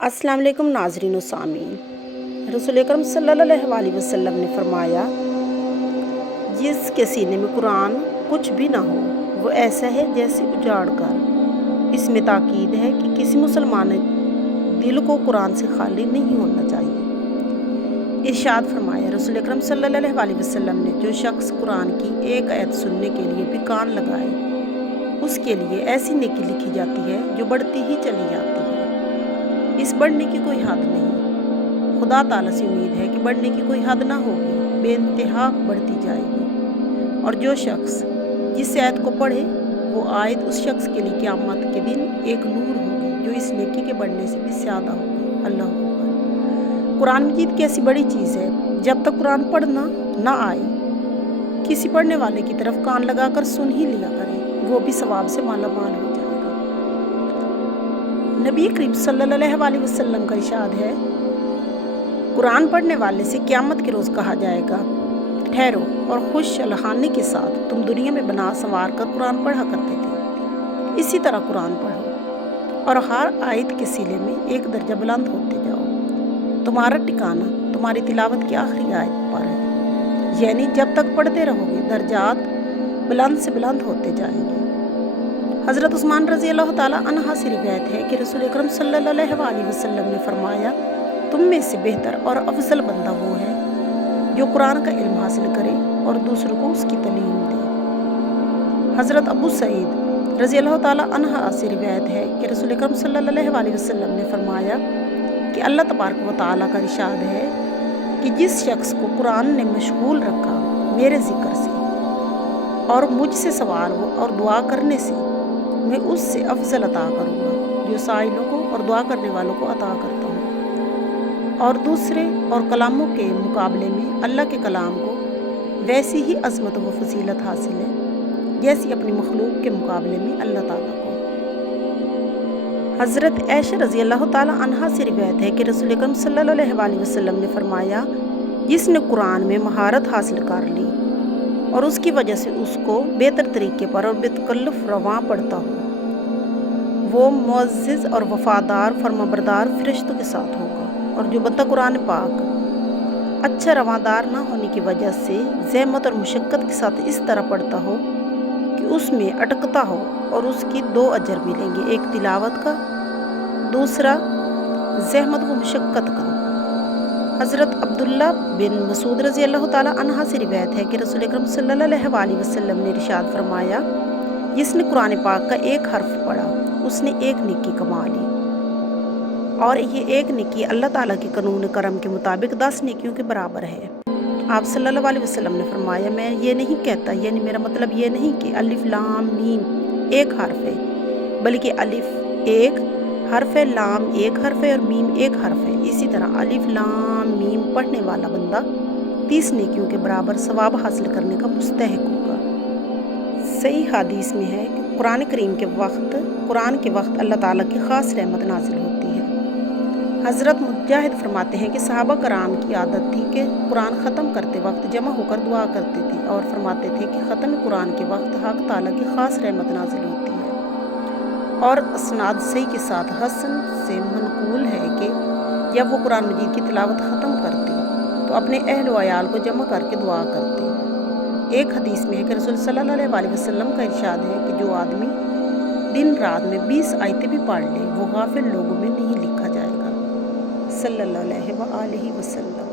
अस्सलाम वालेकुम नाज़रीन व सामीन। रसूल अकरम सल्लल्लाहु अलैहि वसल्लम ने फरमाया, जिसके सीने में कुरान कुछ भी ना हो वो ऐसा है जैसे उजाड़ कर। इसमें ताकीद है कि किसी मुसलमान दिल को कुरान से खाली नहीं होना चाहिए। इरशाद फरमाया रसूल अकरम सल्लल्लाहु अलैहि वसल्लम ने, जो शख्स कुरान की एक आयत सुनने के लिए भी कान लगाए, उसके लिए ऐसी नेकी लिखी जाती है जो बढ़ती ही चली जाती है। इस बढ़ने की कोई हद नहीं। खुदा ताला से उम्मीद है कि बढ़ने की कोई हद ना होगी, बेइंतहा बढ़ती जाएगी। और जो शख्स जिस आयत को पढ़े वो आयत उस शख्स के लिए क़यामत के दिन एक नूर होगी जो इस नेकी के बढ़ने से भी ज़्यादा होगी। अल्लाह अकबर। कुरान मजीद की ऐसी बड़ी चीज़ है, जब तक कुरान पढ़ना ना आए किसी पढ़ने वाले की तरफ कान लगाकर सुन ही लिया करें, वो भी सवाब से माला माल हो जाएगा। नबी करीम सल्लल्लाहु अलैहि वसल्लम का इरशाद है, कुरान पढ़ने वाले से क़यामत के रोज़ कहा जाएगा, ठहरो और खुश अलहानी के साथ तुम दुनिया में बना संवार कर कुरान पढ़ा करते थे, इसी तरह कुरान पढ़ो और हर आयत के सिले में एक दर्जा बुलंद होते जाओ। तुम्हारा ठिकाना तुम्हारी तिलावत की आखिरी आयत पर है, यानी जब तक पढ़ते रहोगे दर्जात बुलंद से बुलंद होते जाएंगे। हज़रत उस्मान रज़ी अल्लाह ताला अन्हा से रिवायत है कि रसूल अकरम सल्लल्लाहु अलैहि वसल्लम ने फरमाया, तुम में से बेहतर और अफजल बंदा वो है जो कुरान का इल्म हासिल करे और दूसरों को उसकी तालीम दे। हज़रत अबू सईद रज़ी अल्लाह ताला अन्हा से रिवायत है कि रसूल अकरम सल्लल्लाहु अलैहि वसल्लम ने फरमाया कि अल्लाह तबारक व तआला का इरशाद है कि जिस शख्स को कुरान ने मशगूल रखा मेरे ज़िक्र से और मुझसे सवाल हो और दुआ करने से, मैं उससे अफजल अता करूँगा जो साइलों को और दुआ करने वालों को अता करता हूँ। और दूसरे और कलामों के मुकाबले में अल्लाह के कलाम को वैसी ही अज़मत व फजीलत हासिल है जैसी अपनी मखलूक के मुकाबले में अल्लाह ताला को। हज़रत आयशा रज़ी अल्लाह ताला अन्हा से रिवायत है कि रसूल अकरम सल्लल्लाहु अलैहि वसल्लम ने फरमाया, जिसने कुरान में महारत हासिल कर ली और उसकी वजह से उसको बेहतर तरीके पर और बेतकल्लुफ़ रवां पड़ता हो, वो मुअज़्ज़िज़ और वफ़ादार फरमाबरदार फ़रिश्तों के साथ होगा। और जो बंदा कुरान पाक अच्छा रवादार ना होने की वजह से ज़हमत और मुशक्क़त के साथ इस तरह पढ़ता हो कि उसमें अटकता हो, और उसकी 2 अजर मिलेंगे, एक तिलावत का, दूसरा ज़हमत व मुशक्क़त का। हज़रत अब्दुल्ला बिन मसूद रज़ी अल्लाह ताला अन्हा से रिवायत है कि रसूल अकरम सल्लल्लाहु अलैहि वसल्लम ने इरशाद फरमाया, जिसने कुरान पाक का एक हर्फ पढ़ा उसने एक नेकी कमा ली, और ये एक नेकी अल्लाह ताला के कानून करम के मुताबिक 10 नेकियों के बराबर है। आप सल्लल्लाहु अलैहि वसल्लम ने फरमाया, मैं ये नहीं कहता, यानी मेरा मतलब ये नहीं कि अलिफ लाम मीम एक हर्फ है, बल्कि अलिफ एक हर्फ है, लाम एक हर्फ है और मीम एक हर्फ है। इसी तरह अलिफ लाम मीम पढ़ने वाला बंदा 30 नेकियों के बराबर सवाब हासिल करने का मुस्तहिक होगा। सही हदीस में है कि कुरान के वक्त अल्लाह ताला की ख़ास रहमत नाजिल होती है। हज़रत मुजाहिद फरमाते हैं कि सहाबा कराम की आदत थी कि कुरान ख़त्म करते वक्त जमा होकर दुआ करते थे और फरमाते थे कि ख़त्म कुरान के वक्त हक़ ताला की ख़ास रहमत नाजिल होती है। और असनाद सही के साथ हसन से मनकूल है कि जब वो कुरान मजीद की तिलावत ख़त्म करते तो अपने अहल व अयाल को जमा करके दुआ करते। एक हदीस में है कि रसूल सल्लल्लाहु अलैहि वसल्लम का इरशाद है कि जो आदमी दिन रात में 20 आयतें भी पढ़ ले वो गाफिल लोगों में नहीं लिखा जाएगा। सल्लल्लाहु अलैहि वसल्लम।